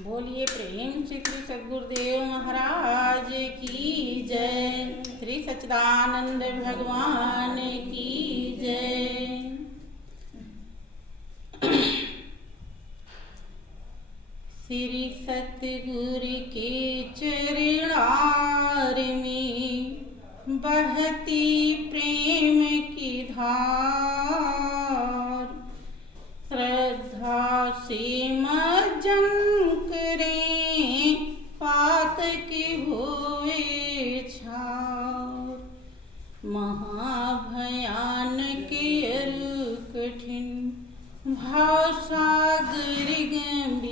बोलिए प्रेम से श्री सद्गुरुदेव महाराज की जय, श्री सच्चिदानंद भगवान की जय। श्री सतगुरु के चरणार में बहती प्रेम की धार, श्रद्धा से मज्जन करें पातक होए छार। महाभयानक अरु कठिन भावसागर गंभीर,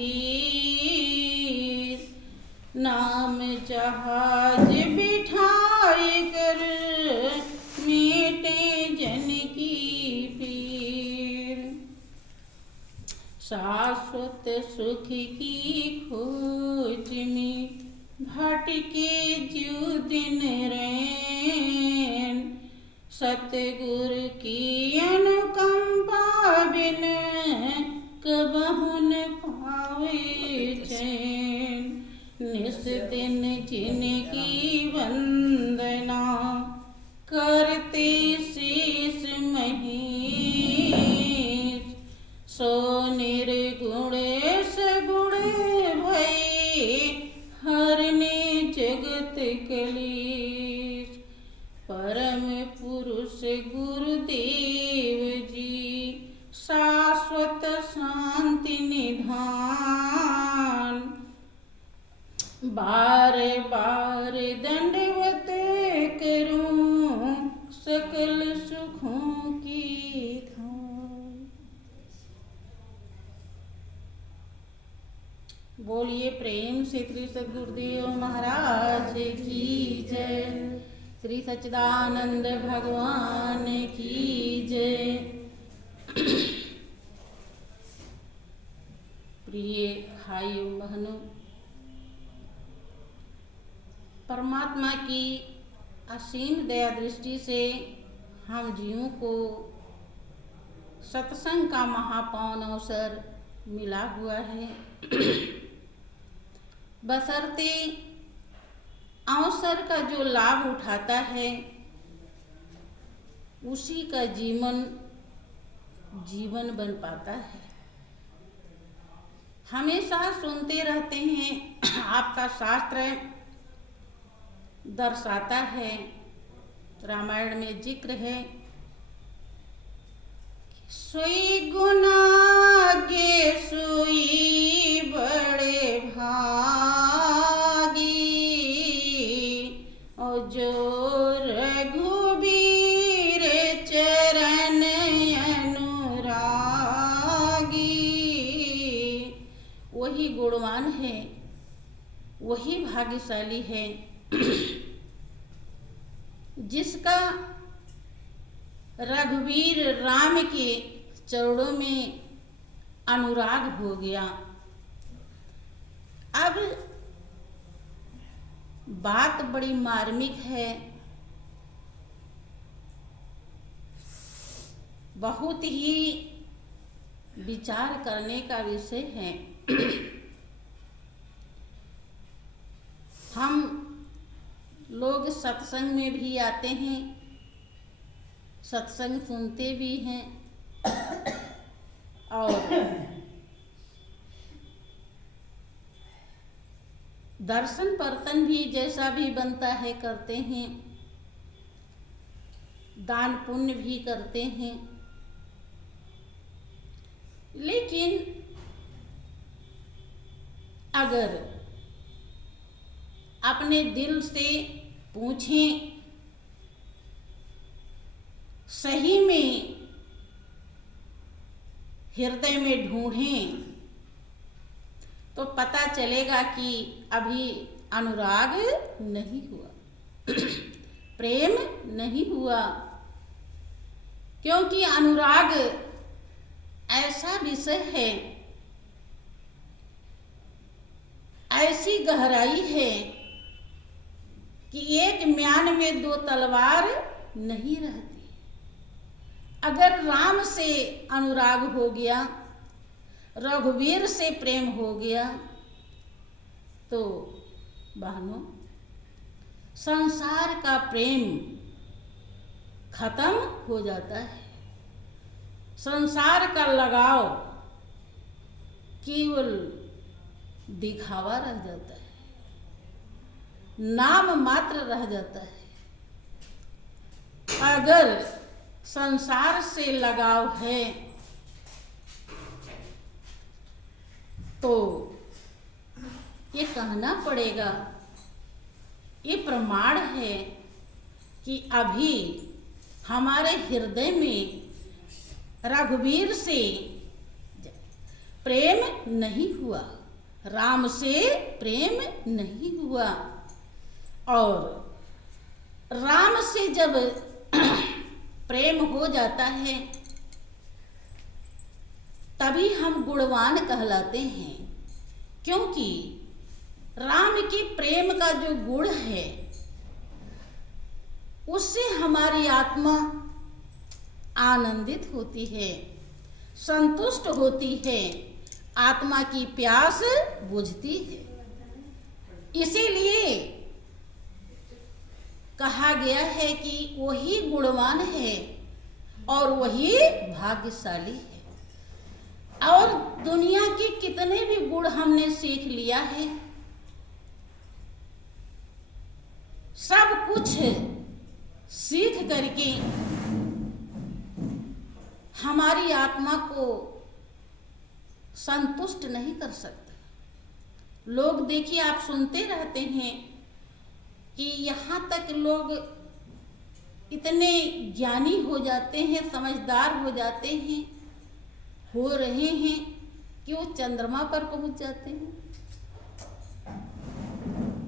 नाम जहाज बिठाए कर मेटे जन की पीर। शाश्वत सुख की खोज में भटके जो दिन रैन, सतगुरु की अनुकंपा बिन कबहु न पावे चैन। निस दिन जिनकी वंदना करते शेष महेश, सो निर्गुण सगुण भये हरने जगत कलेश। परम पुरुष गुरुदेव जी शाश्वत शांति निधान, बार बार दंडवत करूं सकल सुखों की खान। बोलिए प्रेम से श्री सद्गुरुदेव महाराज की जय, श्री सच्चिदानंद भगवान की जय। प्रिय भाइयों बहनों, परमात्मा की असीम दया दृष्टि से हम जीवों को सत्संग का महापावन अवसर मिला हुआ है। बशर्ते अवसर का जो लाभ उठाता है उसी का जीवन बन पाता है। हमेशा सुनते रहते हैं, आपका शास्त्र दर्शाता है, रामायण में जिक्र है, सोई गुनागे सोई बड़े भागी, और जो रघुबीर चरण अनुरागी, वही गुणवान है, वही भाग्यशाली है जिसका रघुवीर राम के चरणों में अनुराग हो गया। अब बात बड़ी मार्मिक है, बहुत ही विचार करने का विषय है। हम लोग सत्संग में भी आते हैं, सत्संग सुनते भी हैं और दर्शन परतन भी जैसा भी बनता है करते हैं, दान पुण्य भी करते हैं। लेकिन अगर अपने दिल से पूछें, सही में हृदय में ढूंढें, तो पता चलेगा कि अभी अनुराग नहीं हुआ, प्रेम नहीं हुआ। क्योंकि अनुराग ऐसा विषय है, ऐसी गहराई है कि एक म्यान में दो तलवार नहीं रहती। अगर राम से अनुराग हो गया, रघुवीर से प्रेम हो गया, तो बहनों, संसार का प्रेम खत्म हो जाता है। संसार का लगाव केवल दिखावा रह जाता है, नाम मात्र रह जाता है। अगर संसार से लगाव है तो ये कहना पड़ेगा, ये प्रमाण है कि अभी हमारे हृदय में रघुवीर से प्रेम नहीं हुआ, राम से प्रेम नहीं हुआ। और राम से जब प्रेम हो जाता है तभी हम गुणवान कहलाते हैं, क्योंकि राम की प्रेम का जो गुण है उससे हमारी आत्मा आनंदित होती है, संतुष्ट होती है, आत्मा की प्यास बुझती है। इसीलिए कहा गया है कि वही गुणवान है और वही भाग्यशाली है। और दुनिया के कितने भी गुण हमने सीख लिया है, सब कुछ सीख करके हमारी आत्मा को संतुष्ट नहीं कर सकते। लोग देखिए, आप सुनते रहते हैं कि यहाँ तक लोग इतने ज्ञानी हो जाते हैं, समझदार हो जाते हैं, हो रहे हैं कि वो चंद्रमा पर पहुंच जाते हैं।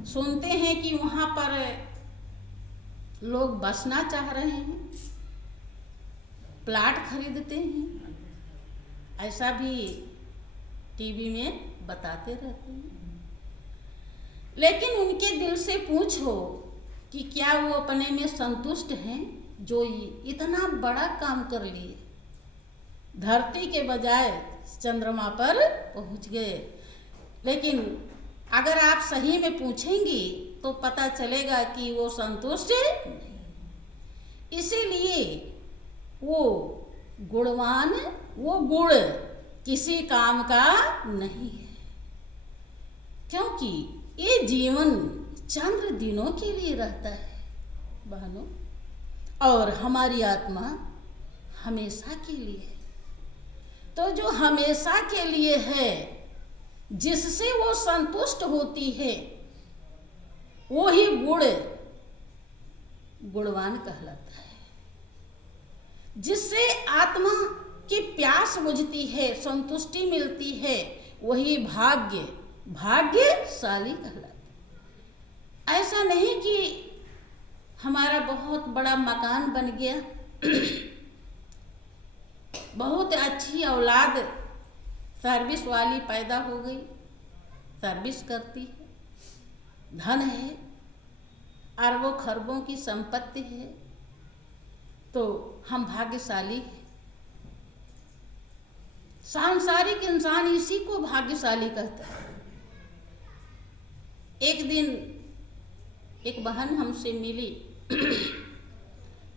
सुनते हैं कि वहाँ पर लोग बसना चाह रहे हैं, प्लाट खरीदते हैं, ऐसा भी टीवी में बताते रहते हैं। लेकिन उनके दिल से पूछो कि क्या वो अपने में संतुष्ट हैं जो इतना बड़ा काम कर लिए, धरती के बजाय चंद्रमा पर पहुंच गए। लेकिन अगर आप सही में पूछेंगी तो पता चलेगा कि वो संतुष्ट नहीं। इसीलिए वो गुणवान, वो गुण किसी काम का नहीं है, क्योंकि ये जीवन चंद्र दिनों के लिए रहता है बहनों, और हमारी आत्मा हमेशा के लिए है। तो जो हमेशा के लिए है, जिससे वो संतुष्ट होती है, वो ही गुणवान कहलाता है। जिससे आत्मा की प्यास बुझती है, संतुष्टि मिलती है, वही भाग्यशाली कहलाता है। ऐसा नहीं कि हमारा बहुत बड़ा मकान बन गया, बहुत अच्छी औलाद सर्विस वाली पैदा हो गई, सर्विस करती है, धन है, अरबों खरबों की संपत्ति है, तो हम भाग्यशाली हैं। सांसारिक इंसान इसी को भाग्यशाली कहता है। एक दिन एक बहन हमसे मिली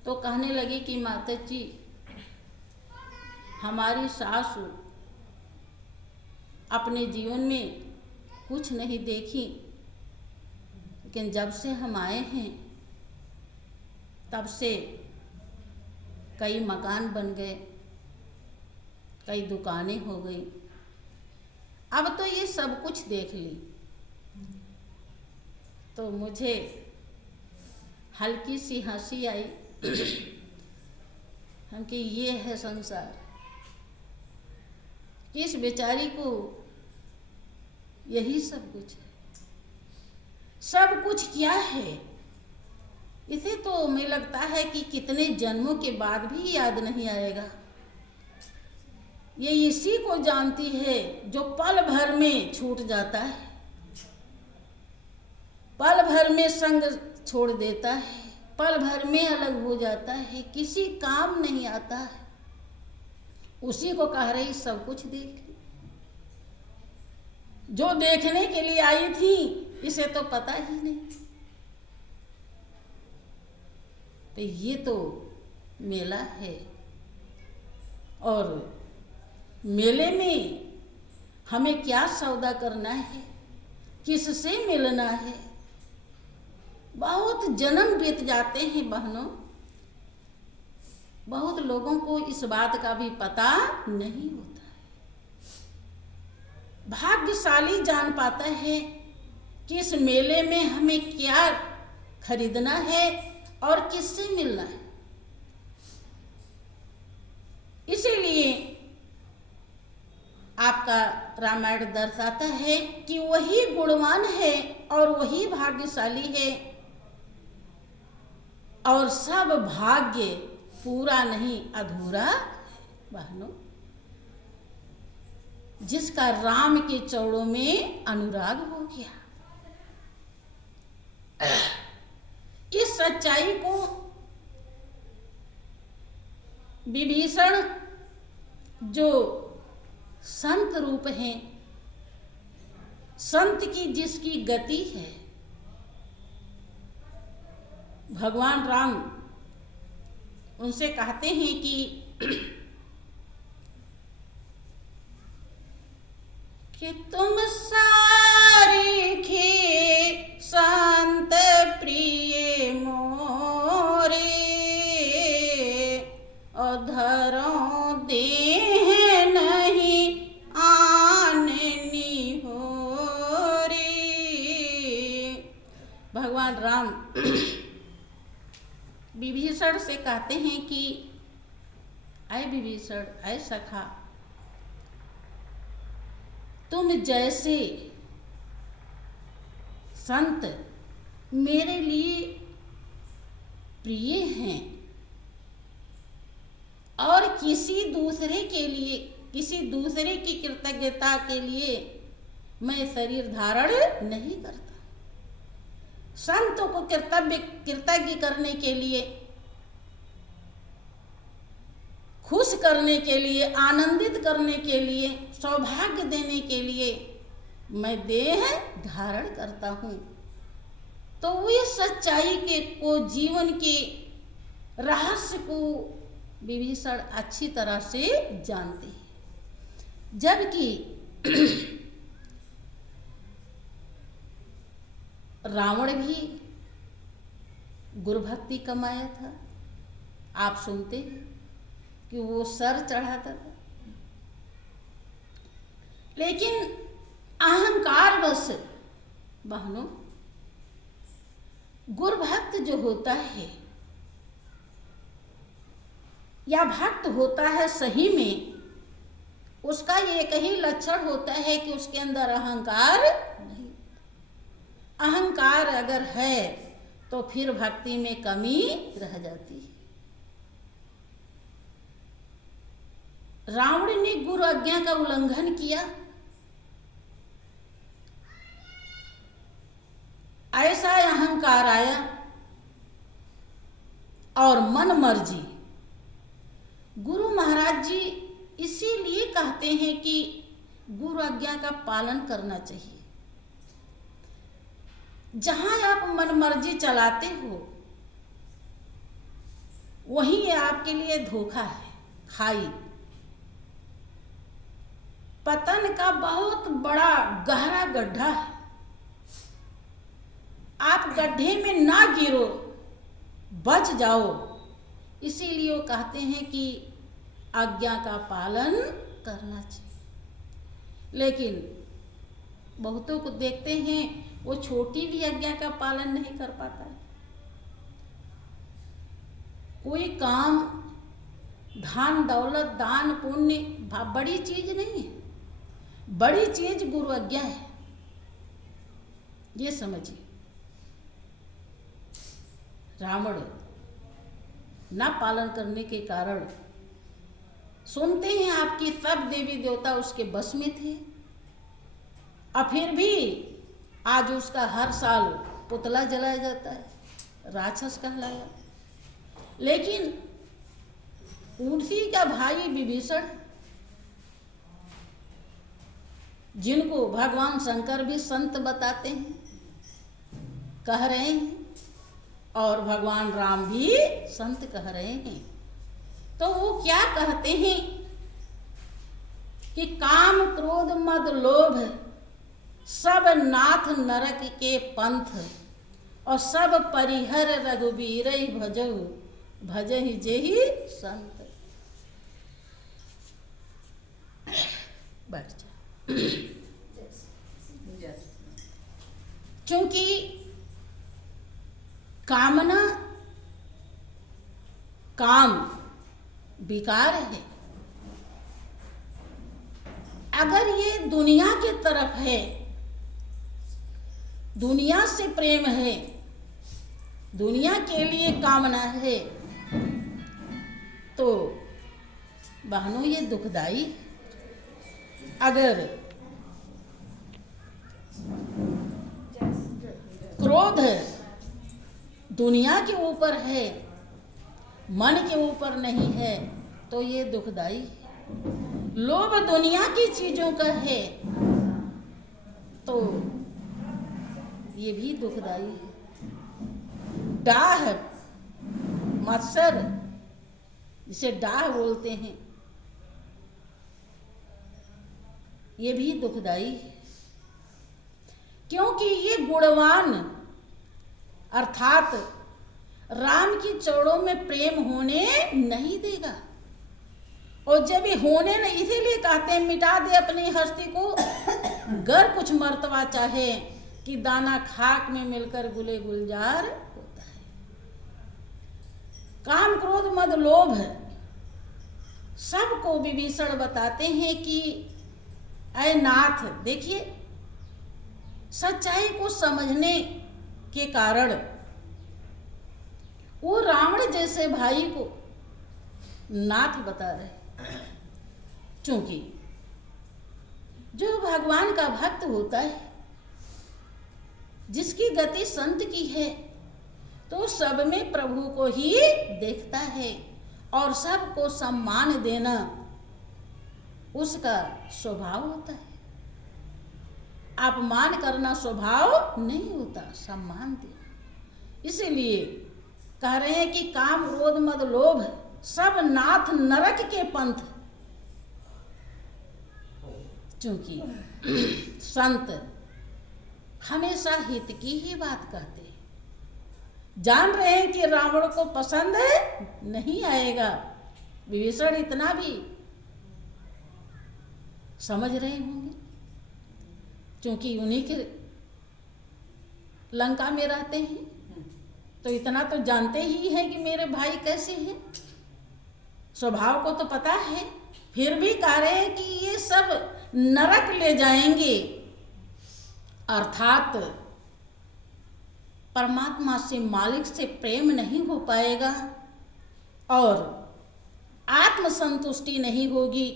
तो कहने लगी कि माता जी, हमारी सासू अपने जीवन में कुछ नहीं देखी, लेकिन जब से हम आए हैं तब से कई मकान बन गए, कई दुकानें हो गई, अब तो ये सब कुछ देख ली। तो मुझे हल्की सी हंसी आई हम कि ये है संसार, इस बेचारी को यही सब कुछ है। सब कुछ क्या है, इसे तो मुझे लगता है कि कितने जन्मों के बाद भी याद नहीं आएगा। ये इसी को जानती है जो पल भर में छूट जाता है, पल भर में संग छोड़ देता है, पल भर में अलग हो जाता है, किसी काम नहीं आता है, उसी को कह रही सब कुछ देख ली। जो देखने के लिए आई थी इसे तो पता ही नहीं। तो ये तो मेला है, और मेले में हमें क्या सौदा करना है, किससे मिलना है। बहुत जन्म बीत जाते हैं बहनों, बहुत लोगों को इस बात का भी पता नहीं होता है। भाग्यशाली जान पाता है कि इस मेले में हमें क्या खरीदना है और किससे मिलना है। इसीलिए आपका रामायण दर्शाता है कि वही गुणवान है और वही भाग्यशाली है, और सब भाग्य पूरा नहीं अधूरा बहनों, जिसका राम के चरणों में अनुराग हो गया। इस सच्चाई को विभीषण जो संत रूप हैं, संत की जिसकी गति है, भगवान राम उनसे कहते हैं कि तुम सारिखे संत प्रिय मोरे, अधरों देह नहीं आननी हो रे। भगवान राम विभीषण से कहते हैं कि आए विभीषण, आए सखा, तुम जैसे संत मेरे लिए प्रिय हैं, और किसी दूसरे के लिए, किसी दूसरे की कृतज्ञता के लिए मैं शरीर धारण नहीं करता। संतों को कृतज्ञ करने के लिए, खुश करने के लिए, आनंदित करने के लिए, सौभाग्य देने के लिए मैं देह धारण करता हूँ। तो वे सच्चाई के को, जीवन के रहस्य को विभीषण अच्छी तरह से जानते हैं। जबकि रावण भी गुरु भक्ति कमाया था। आप सुनते हैं कि वो सर चढ़ाता था, लेकिन अहंकार बस बहनों, गुरु भक्त जो होता है या भक्त होता है सही में, उसका एक ही लक्षण होता है कि उसके अंदर अहंकार नहीं। अहंकार अगर है तो फिर भक्ति में कमी रह जाती है। रावण ने गुरु आज्ञा का उल्लंघन किया, ऐसा अहंकार आया और मन मर्जी। गुरु महाराज जी इसीलिए कहते हैं कि गुरु आज्ञा का पालन करना चाहिए। जहां आप मन मर्जी चलाते हो वहीं आपके लिए धोखा है, खाई। पतन का बहुत बड़ा गहरा गड्ढा है। आप गड्ढे में ना गिरो, बच जाओ। इसीलिए वो कहते हैं कि आज्ञा का पालन करना चाहिए। लेकिन बहुतों को देखते हैं वो छोटी भी आज्ञा का पालन नहीं कर पाता है। कोई काम, धन दौलत, दान पुण्य बड़ी चीज नहीं है। बड़ी चीज गुरु आज्ञा है, ये समझिए। रावण ना पालन करने के कारण, सुनते हैं आपकी सब देवी देवता उसके बस में थे, और फिर भी आज उसका हर साल पुतला जलाया जाता है, राक्षस कहलाया। लेकिन उसी का भाई विभीषण जिनको भगवान शंकर भी संत बताते हैं, कह रहे हैं, और भगवान राम भी संत कह रहे हैं। तो वो क्या कहते हैं कि काम क्रोध मद लोभ सब नाथ नरक के पंथ, और सब परिहर रघुबीर भजहु भजहि जेहि संत। बैठ जा। क्योंकि कामना, काम विकार है। अगर ये दुनिया की तरफ है, दुनिया से प्रेम है, दुनिया के लिए कामना है, तो बहनों ये दुखदाई। अगर क्रोध दुनिया के ऊपर है, मन के ऊपर नहीं है, तो ये दुखदाई है। लोभ दुनिया की चीजों का है, तो ये भी दुखदाई है। डाह, मत्सर, जिसे डाह बोलते हैं, ये भी दुखदाई है। क्योंकि ये गुणवान अर्थात राम की चरणों में प्रेम होने नहीं देगा। और जब ये होने नहीं, इसीलिए कहते हैं मिटा दे अपनी हस्ती को, गर कुछ मर्तबा चाहे कि दाना खाक में मिलकर गुले गुलजार होता है। काम क्रोध मद लोभ सबको विभीषण बताते हैं कि ऐ नाथ, देखिए सच्चाई को समझने के कारण वो रावण जैसे भाई को नाथ बता रहे। क्योंकि जो भगवान का भक्त होता है, जिसकी गति संत की है, तो सब में प्रभु को ही देखता है और सबको सम्मान देना उसका स्वभाव होता है। अपमान करना स्वभाव नहीं होता, सम्मान देना। इसीलिए कह रहे हैं कि काम क्रोध मद लोभ सब नाथ नरक के पंथ। क्योंकि संत हमेशा हित की ही बात कहते हैं, जान रहे हैं कि रावण को पसंद नहीं आएगा। विभीषण इतना भी समझ रहे होंगे, क्योंकि उन्हीं के लंका में रहते हैं, तो इतना तो जानते ही हैं कि मेरे भाई कैसे हैं। स्वभाव को तो पता है, फिर भी कह रहे हैं कि ये सब नरक ले जाएंगे, अर्थात परमात्मा से, मालिक से प्रेम नहीं हो पाएगा और आत्मसंतुष्टि नहीं होगी,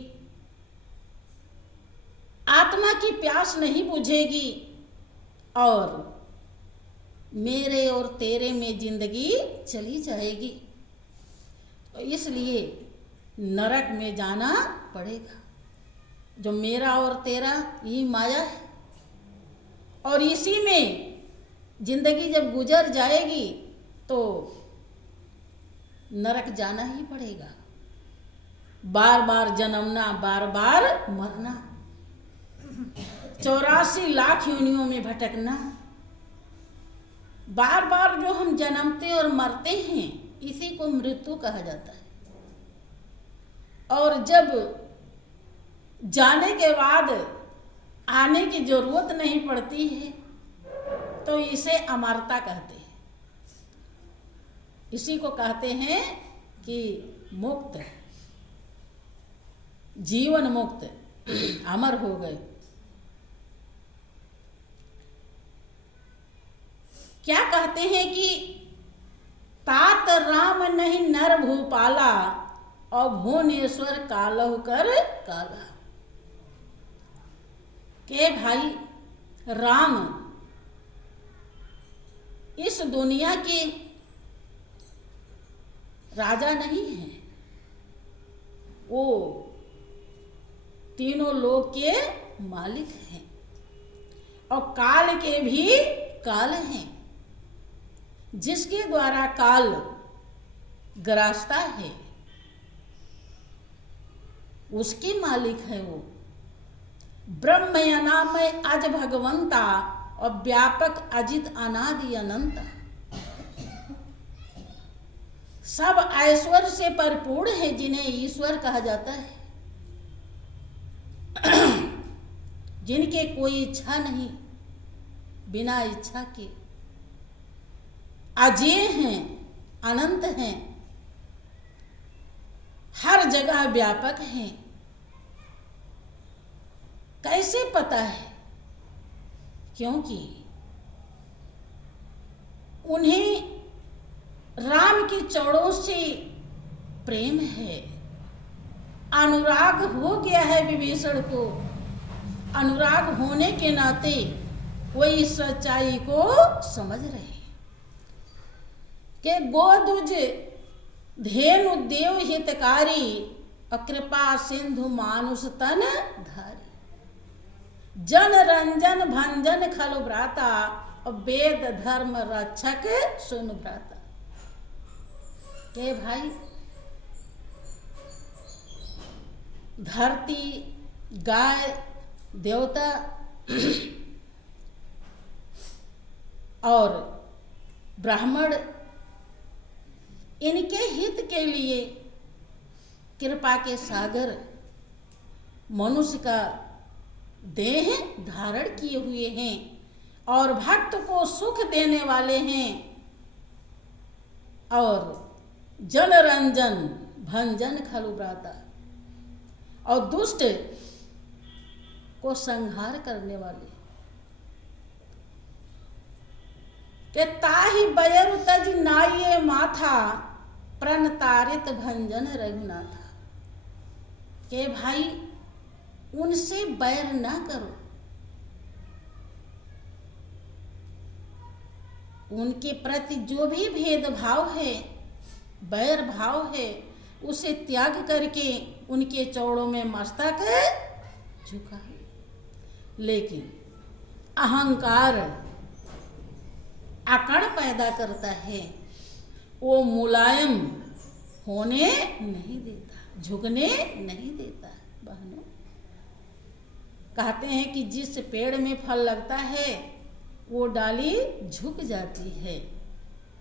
आत्मा की प्यास नहीं बुझेगी और मेरे और तेरे में जिंदगी चली जाएगी। तो इसलिए नरक में जाना पड़ेगा। जो मेरा और तेरा ये माया है, और इसी में जिंदगी जब गुजर जाएगी तो नरक जाना ही पड़ेगा। बार बार जन्मना, बार बार मरना, 84 लाख योनियों में भटकना, बार बार जो हम जन्मते और मरते हैं, इसी को मृत्यु कहा जाता है। और जब जाने के बाद आने की जरूरत नहीं पड़ती है, तो इसे अमरता कहते हैं। इसी को कहते हैं कि मुक्त, जीवन मुक्त, अमर हो गए। क्या कहते हैं कि तात राम नहीं नर भूपाला, और भुवनेश्वर कालहु कर काला। के भाई राम इस दुनिया के राजा नहीं है, वो तीनों लोक के मालिक हैं और काल के भी काल हैं। जिसके द्वारा काल ग्रासता है उसके मालिक है वो। ब्रह्म अनामय अज भगवंता और व्यापक अजित अनादि अनंत। सब ऐश्वर्य से परिपूर्ण है जिन्हें ईश्वर कहा जाता है। जिनके कोई इच्छा नहीं, बिना इच्छा के अजेय हैं, अनंत हैं, हर जगह व्यापक हैं। कैसे पता है? क्योंकि उन्हें राम की चौड़ों से प्रेम है, अनुराग हो गया है विभीषण को। अनुराग होने के नाते वो इस सच्चाई को समझ रहे हैं कि गोदुज धेनु देव हितकारी और कृपा सिंधु मानुष तन धारी। जन रंजन भंजन खल भ्राता और वेद धर्म रक्षक सुन भ्राता। के भाई धरती, गाय, देवता और ब्राह्मण इनके हित के लिए कृपा के सागर मनुष्य का देह धारण किए हुए हैं और भक्त को सुख देने वाले हैं और जन रंजन भंजन खलु भ्राता और दुष्ट को संहार करने वाले। के ताहि बयर तज नाये माथा प्रण तारित भंजन रघुनाथा। के भाई उनसे बैर ना करो, उनके प्रति जो भी भेदभाव है, बैर भाव है, उसे त्याग करके उनके चौड़ों में मस्तक झुका। लेकिन अहंकार आकड़ पैदा करता है, वो मुलायम होने नहीं देता, झुकने नहीं देता। बहनों, कहते हैं कि जिस पेड़ में फल लगता है वो डाली झुक जाती है,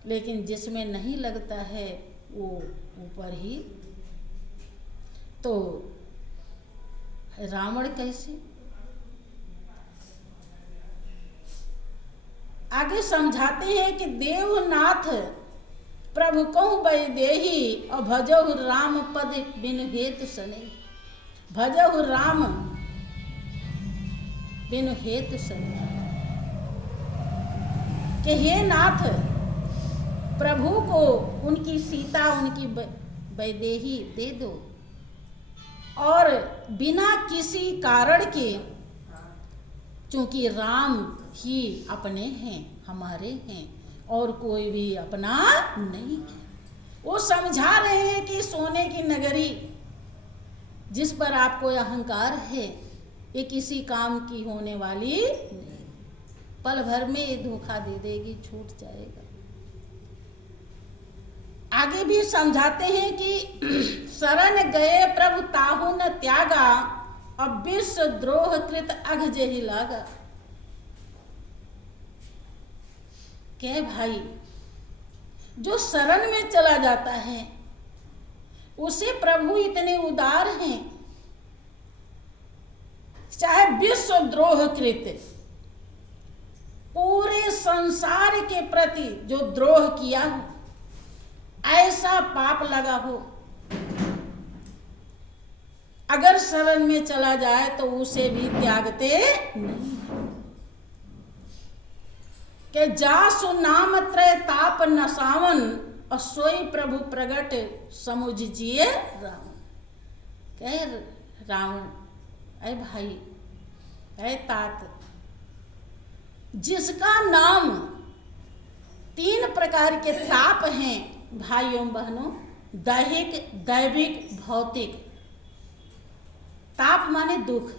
लेकिन जिसमें नहीं लगता है वो ऊपर ही। तो रावण कैसे? आगे समझाते हैं कि देवनाथ प्रभु कहु वैदेही और भजहु राम पद बिन हेतु सने। भजहु राम बिन हेतु सने कि हे नाथ, प्रभु को उनकी सीता, उनकी वैदेही दे दो और बिना किसी कारण के, क्योंकि राम ही अपने हैं, हमारे हैं और कोई भी अपना नहीं है। वो समझा रहे हैं कि सोने की नगरी जिस पर आपको अहंकार है ये किसी काम की होने वाली नहीं, पल भर में ये धोखा दे देगी, छूट जाएगा। आगे भी समझाते हैं कि शरण गए प्रभु ताहु न त्यागा अब विश्व द्रोह कृत अघ जेहि लागा। क्या भाई, जो शरण में चला जाता है उसे प्रभु इतने उदार हैं, चाहे विश्व द्रोह कृत, पूरे संसार के प्रति जो द्रोह किया हो, ऐसा पाप लगा हो, अगर शरण में चला जाए तो उसे भी त्यागते नहीं। के जासु नाम त्रय ताप नसावन और सोई प्रभु प्रगट समुझ जिए रावण। कह रावण, ऐ भाई, ऐ तात, जिसका नाम 3 प्रकार के ताप हैं भाइयों बहनों, दैहिक, दैविक, भौतिक। ताप माने दुख,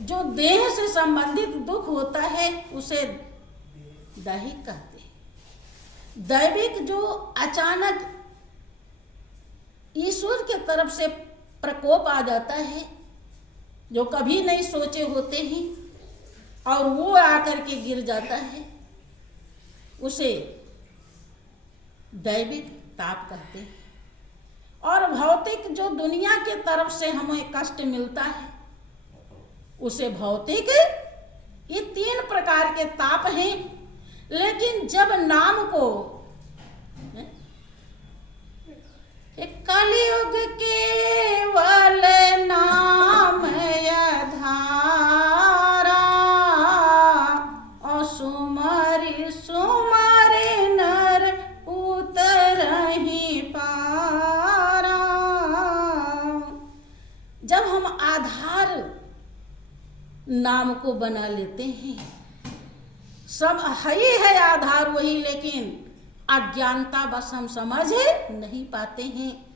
जो देह से संबंधित दुख होता है उसे दैहिक कहते हैं। दैविक जो अचानक ईश्वर के तरफ से प्रकोप आ जाता है, जो कभी नहीं सोचे होते हैं और वो आकर के गिर जाता है, उसे दैविक ताप कहते हैं। और भौतिक जो दुनिया के तरफ से हमें कष्ट मिलता है उसे भौतिक, ये 3 प्रकार के ताप हैं। लेकिन जब नाम को कलयुग केवल नाम आधारा और सुमरि सुमरि नर उतरहि पारा। जब हम आधार नाम को बना लेते हैं, सब है आधार वही, लेकिन अज्ञानता बस हम समझ नहीं पाते हैं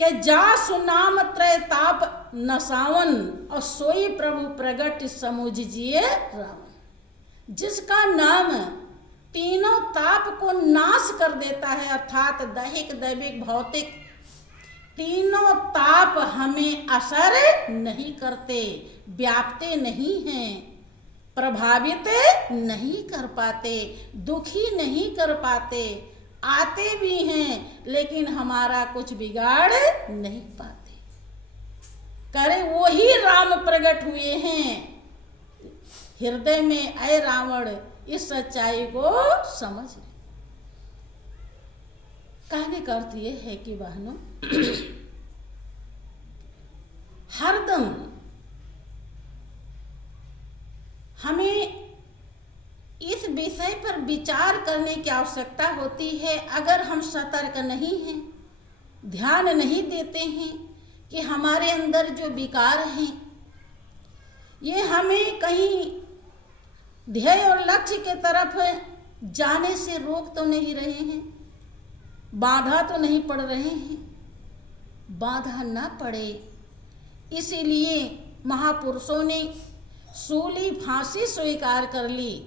कि जा सुनाम त्रय ताप नसावन और सोई प्रभु प्रगट समुझिए रावण। जिसका नाम तीनों ताप को नाश कर देता है, अर्थात दैहिक दैविक भौतिक तीनों ताप हमें असर नहीं करते, व्यापते नहीं हैं, प्रभावित नहीं कर पाते, दुखी नहीं कर पाते, आते भी हैं लेकिन हमारा कुछ बिगाड़ नहीं पाते। करे वही राम प्रकट हुए हैं हृदय में, ऐ रावण इस सच्चाई को समझ ले। कहने का अर्थ ये है कि बहनों, हरदम हमें इस विषय पर विचार करने की आवश्यकता होती है। अगर हम सतर्क नहीं हैं, ध्यान नहीं देते हैं कि हमारे अंदर जो विकार हैं ये हमें कहीं ध्येय और लक्ष्य के तरफ जाने से रोक तो नहीं रहे हैं, बाधा तो नहीं पड़ रहे हैं। बाधा ना पड़े इसीलिए महापुरुषों ने सूली फांसी स्वीकार कर ली,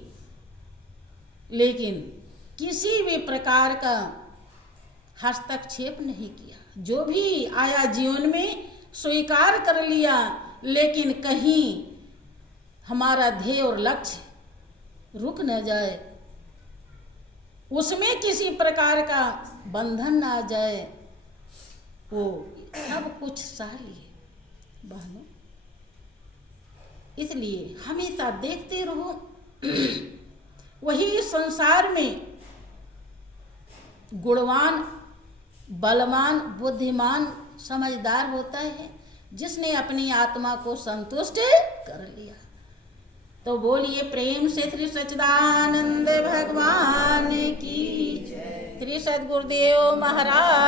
लेकिन किसी भी प्रकार का हस्तक्षेप नहीं किया। जो भी आया जीवन में स्वीकार कर लिया, लेकिन कहीं हमारा ध्येय और लक्ष्य रुक न जाए, उसमें किसी प्रकार का बंधन ना आ जाए, वो सब कुछ सह लिए बहनों। इसलिए हमेशा देखते रहो, वही संसार में गुणवान, बलवान, बुद्धिमान, समझदार होता है जिसने अपनी आत्मा को संतुष्ट कर लिया। तो बोलिए प्रेम से श्री सच्चिदानंद भगवान की जय। श्री सद्गुरुदेव महाराज।